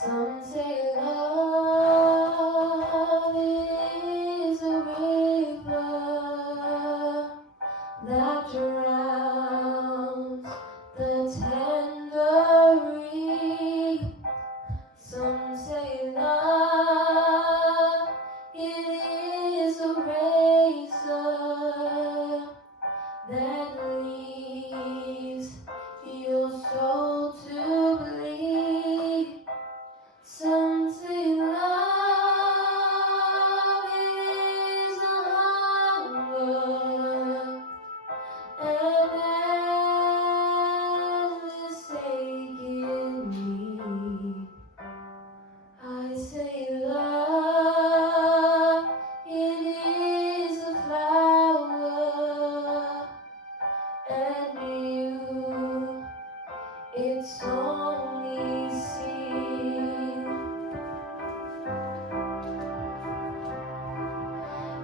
Some say love is a river that drowns the tender reed. Some say love is a razor that leaves your soul to bleed. Some say love is a hunger and endless aching need. I say love, it is a flower, and you, it's only seed.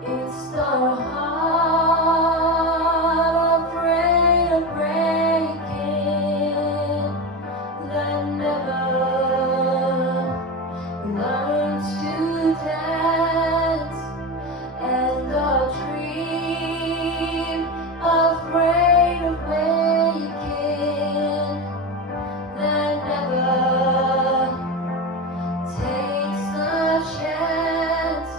It's the heart afraid of breaking that never learns to dance, and the dream afraid of waking that never takes a chance.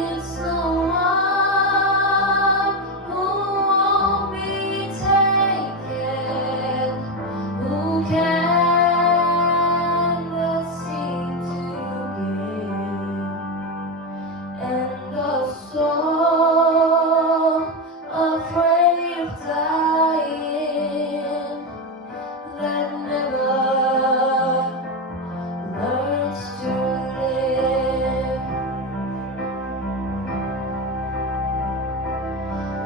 It's the one who won't be taken, who cannot seem to give, and the soul afraid of dying that never learns to live.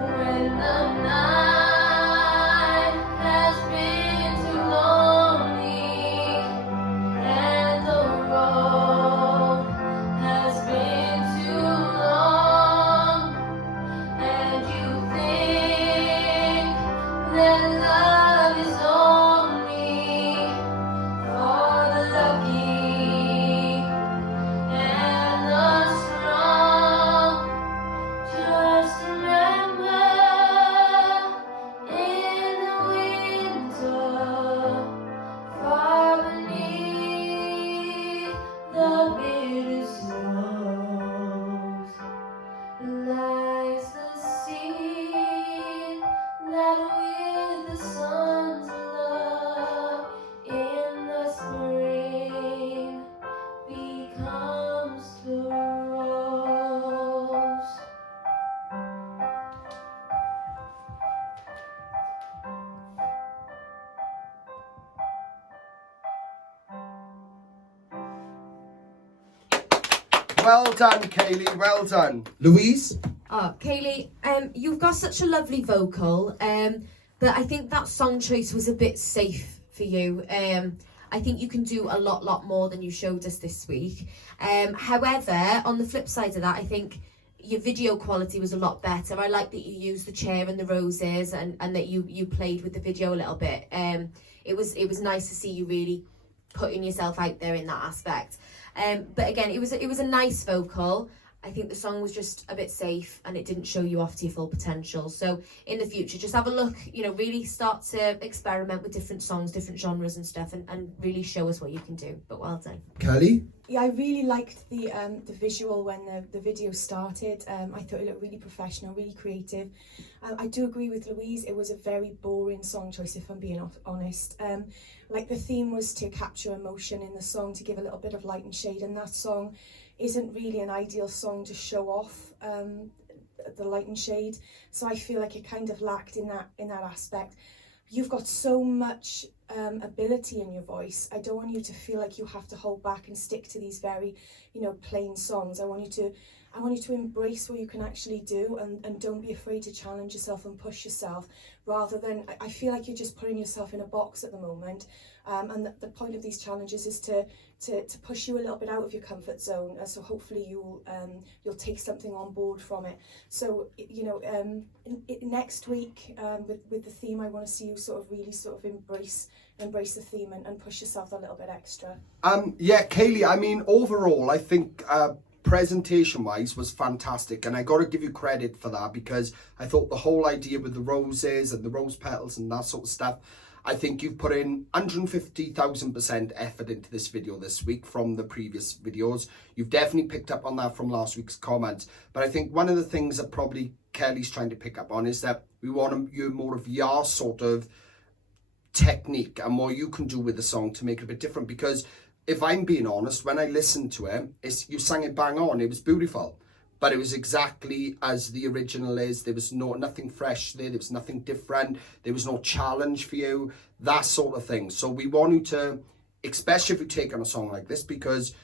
When the night has been too lonely and the road has been too long, and you think that love is only for the lucky and the strong, just remember, in the winter, far beneath the bitter snows, lies the seed that with the sun's love in the spring becomes the rose. Well done, Kayleigh, well done. Louise? Oh, Kayleigh, you've got such a lovely vocal, but I think that song choice was a bit safe for you. I think you can do a lot more than you showed us this week. However, on the flip side of that, I think your video quality was a lot better. I like that you used the chair and the roses, and that you played with the video a little bit. It was nice to see you really putting yourself out there in that aspect. But again, it was a nice vocal. I think the song was just a bit safe and it didn't show you off to your full potential. So in the future, just have a look, really start to experiment with different songs, different genres and stuff, and really show us what you can do. But well done. Kayleigh? Yeah, I really liked the visual when the video started. I thought it looked really professional, really creative. I do agree with Louise, it was a very boring song choice, if I'm being honest. Like the theme was to capture emotion in the song, to give a little bit of light and shade, and that song isn't really an ideal song to show off the light and shade. So I feel like it kind of lacked in that aspect. You've got so much ability in your voice. I don't want you to feel like you have to hold back and stick to these very, plain songs. I want you to embrace what you can actually do, and don't be afraid to challenge yourself and push yourself, rather than, I feel like you're just putting yourself in a box at the moment. And the point of these challenges is to push you a little bit out of your comfort zone. So hopefully you'll take something on board from it. So next week with the theme, I want to see you really embrace embrace the theme and push yourself a little bit extra. Yeah, Kayleigh, I mean, overall, I think presentation-wise was fantastic, and I got to give you credit for that, because I thought the whole idea with the roses and the rose petals and that sort of stuff, I think you've put in 150,000% effort into this video this week from the previous videos. You've definitely picked up on that from last week's comments. But I think one of the things that probably Kelly's trying to pick up on is that we want you more of your sort of technique and what you can do with the song to make it a bit different. Because if I'm being honest, when I listened to it, you sang it bang on. It was beautiful. But it was exactly as the original is. There was nothing fresh there. There was nothing different. There was no challenge for you. That sort of thing. So we want you to, especially if you take on a song like this, because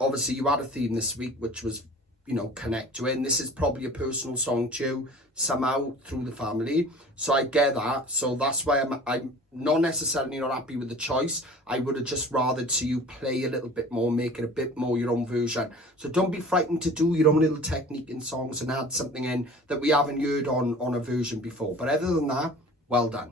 obviously you had a theme this week, which was, you know, connect to it. And this is probably a personal song to you, somehow through the family. So I get that. So that's why I'm not necessarily not happy with the choice. I would have just rathered see you play a little bit more, make it a bit more your own version. So don't be frightened to do your own little technique in songs and add something in that we haven't heard on a version before. But other than that, well done.